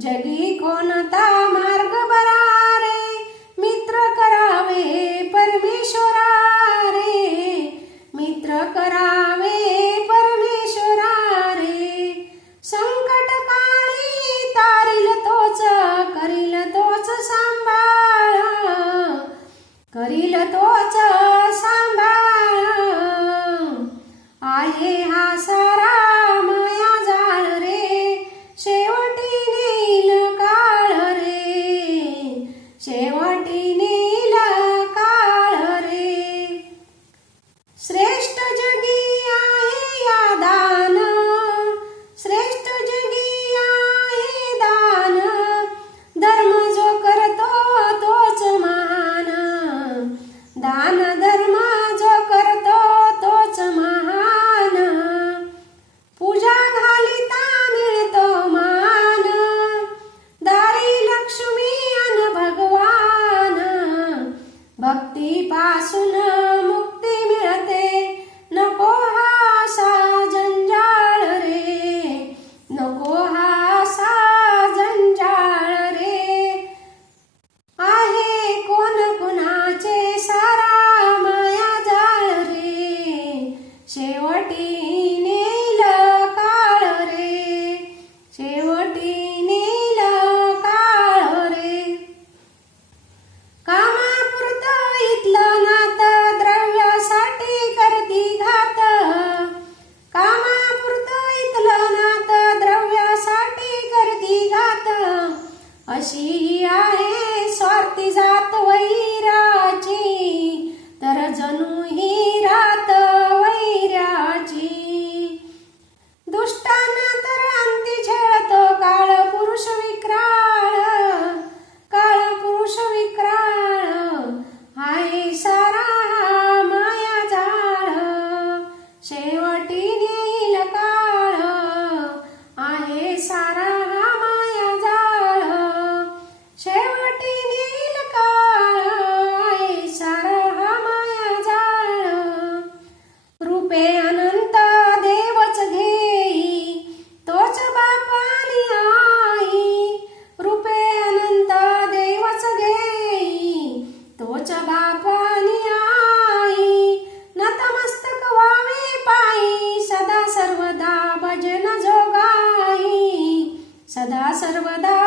जगी कोणता मार्ग बरा रे मित्र करावे परमेश्वरा रे मित्र करावे परमेश्वरा रे संकट काळी तारील तोच करील तोच सांभाळ. करील तोच सांभाळ. शेवटी नेल काळ रे. शेवटी नेल काळ रे. कामापुरत इथलं नात द्रव्यासाठी करती घात. कामापुरत इथलं नात द्रव्यासाठी करती घात. अशी आहे स्वार्थी जात वैर Cheio सदा सर्वदा